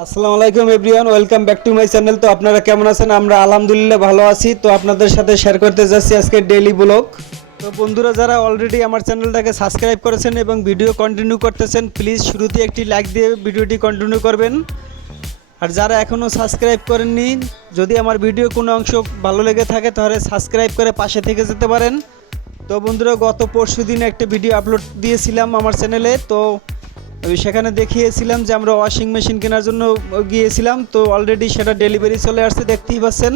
আসসালামু আলাইকুম everyone, welcome back to my channel. তো আপনারা কেমন আছেন? আমরা আলহামদুলিল্লাহ ভালো আছি। তো আপনাদের সাথে শেয়ার করতে যাচ্ছি আজকে ডেইলি ব্লগ। তো বন্ধুরা, যারা অলরেডি আমার চ্যানেলটাকে সাবস্ক্রাইব করেছেন এবং ভিডিও কন্টিনিউ করতেছেন, প্লিজ শুরুতে একটি লাইক দিয়ে ভিডিওটি কন্টিনিউ করবেন। আর যারা এখনও সাবস্ক্রাইব করেননি, যদি আমার ভিডিও কোনো অংশ ভালো লেগে থাকে তাহলে সাবস্ক্রাইব করে পাশে থেকে যেতে পারেন। তো বন্ধুরা, গত পরশু দিন একটা ভিডিও আপলোড দিয়েছিলাম আমার চ্যানেলে। তো সেখানে দেখিয়েছিলাম যে আমরা ওয়াশিং মেশিন কেনার জন্য গিয়েছিলাম। তো অলরেডি সেটা ডেলিভারি চলে আসছে, দেখতেই পাচ্ছেন।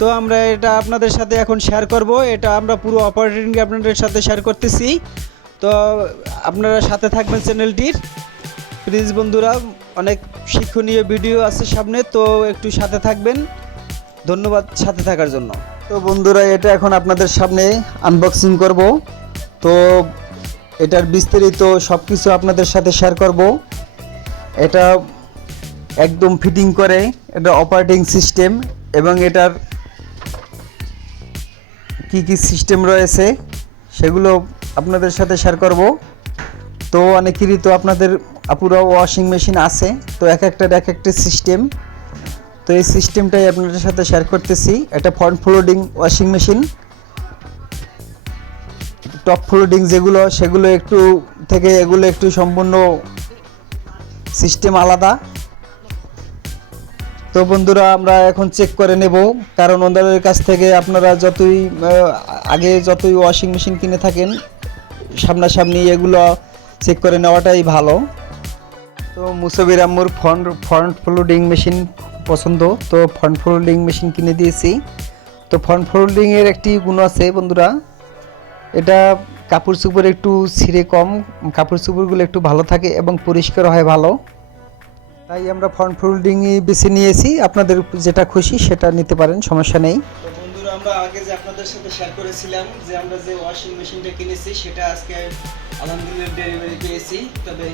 তো আমরা এটা আপনাদের সাথে এখন শেয়ার করব। এটা আমরা পুরো অপারেটিং আপনাদের সাথে শেয়ার করতেছি। তো আপনারা সাথে থাকবেন চ্যানেলটির, প্লিজ বন্ধুরা। অনেক শিক্ষণীয় ভিডিও আছে সামনে, তো একটু সাথে থাকবেন। ধন্যবাদ সাথে থাকার জন্য। তো বন্ধুরা, এটা এখন আপনাদের সামনে আনবক্সিং করব। তো এটার বিস্তারিত সব কিছু আপনাদের সাথে শেয়ার করব। এটা একদম ফিটিং করে, এটা অপারেটিং সিস্টেম এবং এটার কি কি সিস্টেম রয়েছে সেগুলো আপনাদের সাথে শেয়ার করব। তো অনেকেরই তো আপনাদের পুরো ওয়াশিং মেশিন আছে, তো এক একটা সিস্টেম। তো এই সিস্টেমটাই আপনাদের সাথে শেয়ার করতেছি। এটা ফ্রন্ট ফ্লোডিং ওয়াশিং মেশিন, টপ ফ্লোডিং যেগুলো সেগুলো একটু থেকে এগুলো একটু সম্পূর্ণ সিস্টেম আলাদা। তো বন্ধুরা, আমরা এখন চেক করে নেব, কারণ ওনাদের কাছ থেকে আপনারা আগে যতই ওয়াশিং মেশিন কিনে থাকেন, সামনাসামনি এগুলো চেক করে নেওয়াটাই ভালো। তো মুসাবির আম্মুর ফ্রন্ট ফ্লোডিং মেশিন পছন্দ, তো ফ্রন্ট ফ্লোডিং মেশিন কিনে দিয়েছি। তো ফ্রন্ট ফ্লোডিংয়ের একটি গুণ আছে বন্ধুরা, এটা কাপড় চোপড় একটু ছিঁড়ে কম, কাপড় চোপড়গুলো একটু ভালো থাকে এবং পরিষ্কার হয় ভালো। তাই আমরা ফ্রন্ট ফোল্ডিংই বেছে নিয়েছি। আপনাদের যেটা খুশি সেটা নিতে পারেন, সমস্যা নেই। তো বন্ধুরা, আমরা আগে যে আপনাদের সাথে শেয়ার করেছিলাম যে আমরা যে ওয়াশিং মেশিনটা কিনেছি সেটা আজকে আলহামদুলিল্লাহ ডেলিভারি পেয়েছি। তবে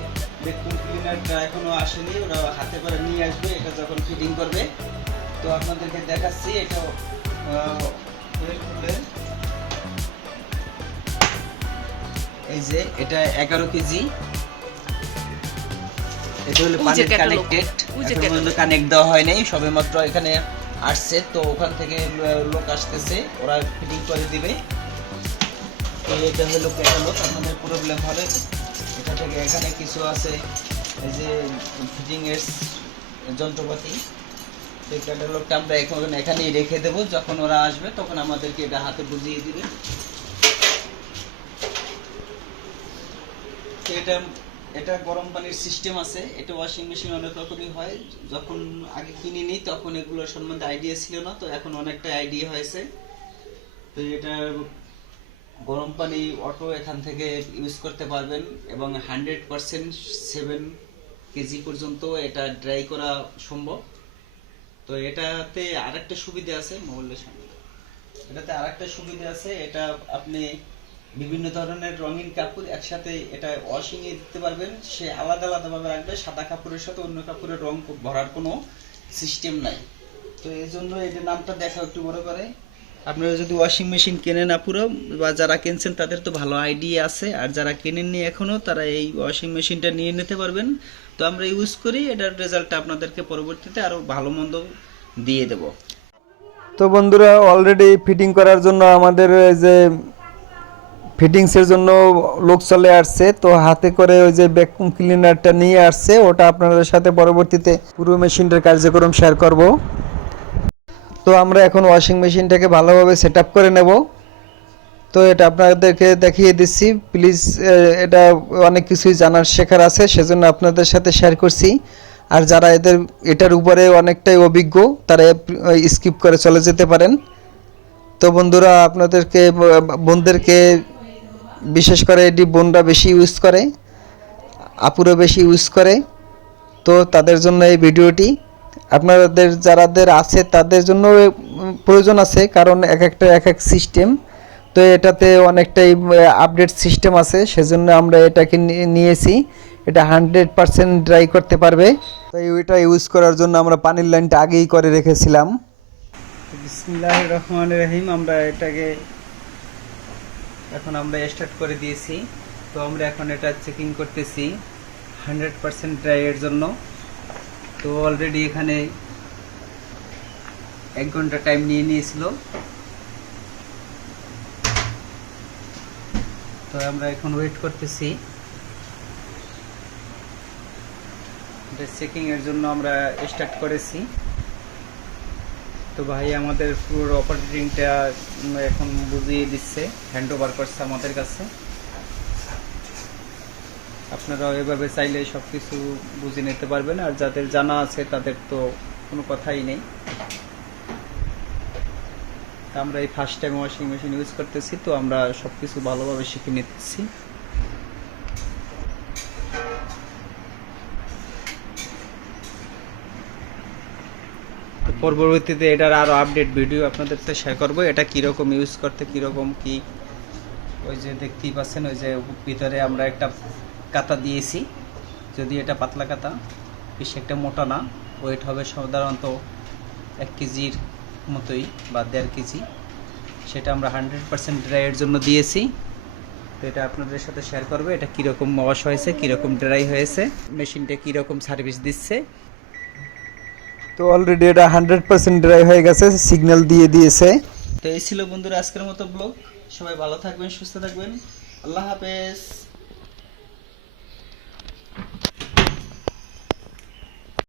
ভ্যাকুয়াম ক্লিনারটা এখনও আসেনি, ওরা হাতে করে নিয়ে আসবে এটা যখন ফিটিং করবে। তো আপনাদেরকে দেখাচ্ছি। এটা এই যে এটা 11 কেজি। এটা হলো পানির কানেক্টেড, এখন পর্যন্ত কানেক্ট দেওয়া হয় নাই, সবেমাত্র এখানে আসছে। তো ওখান থেকে লোক আসতেছে, ওরা ফিটিং করে দিবে। তো এটা হলো ক্যাটালগ, আপনাদের প্রবলেম হবে এটা থেকে। এখানে কিছু আছে এই যে ফিটিং এর যন্ত্রপাতি। এই ক্যাটালগটা আমরা এখানেই রেখে দেবো, যখন ওরা আসবে তখন আমাদেরকে এটা হাতে বুঝিয়ে দিবে। এটা এটা গরম পানির সিস্টেম আছে। এটা ওয়াশিং মেশিন অনেক রকমই হয়, যখন আগে কিনিনি তখন এগুলোর সম্বন্ধে আইডিয়া ছিল না, তো এখন অনেকটা আইডিয়া হয়েছে। তো এটা গরম পানি অটো এখান থেকে ইউজ করতে পারবেন এবং 100% 7 কেজি পর্যন্ত এটা ড্রাই করা সম্ভব। তো এটাতে আরেকটা সুবিধা আছে, মোবাইলের সামনে এটাতে আরেকটা সুবিধা আছে, এটা আপনি বিভিন্ন ধরনের রঙিন কাপড় একসাথে এটা ওয়াশিং এ দিতে পারবেন। সে আলাদা আলাদা ভাবে রাখবে, সাদা কাপড়ের সাথে অন্য কাপড়ের রং ভরার কোনো সিস্টেম নাই। তো এই জন্য এটার নামটা দেখা একটু বড় করে। আপনারা যদি ওয়াশিং মেশিন কেনেন পুরো, বা যারা কিনছেন তাদের তো ভালো আইডিয়া আছে, আর যারা কেনেননি এখনো তারা এই ওয়াশিং মেশিনটা নিয়ে নিতে পারবেন। তো আমরা ইউজ করি, এটার রেজাল্টটা আপনাদেরকে পরবর্তীতে আরো ভালো মন্দ দিয়ে দেব। তো বন্ধুরা, অলরেডি ফিটিং করার জন্য আমাদের যে ফিটিংসের জন্য লোক চলে আসছে। তো হাতে করে ওই যে ভ্যাকুয়াম ক্লিনারটা নিয়ে আসছে, ওটা আপনাদের সাথে পরবর্তীতে পুরো মেশিনটার কার্যক্রম শেয়ার করব। তো আমরা এখন ওয়াশিং মেশিনটাকে ভালোভাবে সেট আপ করে নেব। তো এটা আপনাদেরকে দেখিয়ে দিচ্ছি, প্লিজ। এটা অনেক কিছুই জানার শেখার আছে, সেজন্য আপনাদের সাথে শেয়ার করছি। আর যারা এটার উপরে অনেকটাই অভিজ্ঞ, তারা স্কিপ করে চলে যেতে পারেন। তো বন্ধুরা, আপনাদেরকে বোনদেরকে, বিশেষ করে এটি বোনরা বেশি ইউজ করে, আপুরা বেশি ইউজ করে, তো তাদের জন্য এই ভিডিওটি। আপনাদের যারাদের আছে তাদের জন্য প্রয়োজন আছে, কারণ এক এক সিস্টেম। তো এটাতে অনেকটাই আপডেট সিস্টেম আছে, সেজন্য আমরা এটাকে নিয়েছি। এটা 100% ড্রাই করতে পারবে। তাই ওইটা ইউজ করার জন্য আমরা পানির লাইনটা আগেই করে রেখেছিলাম। বিসমিল্লাহির রহমানির রহিম। আমরা এটাকে এখন আমরা স্টার্ট করে দিয়েছি। তো আমরা এখন এটা চেকিং করতেছি 100% ড্রাই এর জন্য। তো অলরেডি এখানে 1 ঘন্টা টাইম নিয়ে নিয়েছিল। তো আমরা এখন ওয়েট করতেছি চেকিং এর জন্য। আমরা স্টার্ট করেছি। তো ভাই আমাদের পুরো অপারেটিংটা এখন বুঝিয়ে দিচ্ছে, হ্যান্ড ওভার করছে আমাদের কাছে। আপনারাও এভাবে চাইলে সব কিছু বুঝে নিতে পারবেন, আর যাদের জানা আছে তাদের তো কোনো কথাই নেই। আমরা এই first time washing machine use করতেছি, তো আমরা সব কিছু ভালোভাবে শিখে নিচ্ছি। পরবর্তীতে এটার আরো আপডেট ভিডিও আপনাদের সাথে শেয়ার করব। এটা কিরকম ইউজ করতে, কিরকম কি, ওই যে দেখতেই পাচ্ছেন ওই যে ভিতরে আমরা একটা কাতা দিয়েছি। যদি এটা পাতলা কাতা, বেশি একটা মোটা না, ওয়েট হবে সাধারণত 1 কেজির মতোই বা 1.5 কেজি। সেটা আমরা 100% ড্রাইয়ের জন্য দিয়েছি। তো এটা আপনাদের সাথে শেয়ার করবে এটা কীরকম ওয়াশ হয়েছে, কীরকম ড্রাই হয়েছে, মেশিনটা কীরকম সার্ভিস দিচ্ছে। তো অলরেডি এটা 100% ড্রাই হয়ে গেছে, সিগন্যাল দিয়ে দিয়েছে। তো এই ছিল বন্ধুরা আজকের মতো ব্লগ। সবাই ভালো থাকবেন, সুস্থ থাকবেন। আল্লাহ হাফেজ।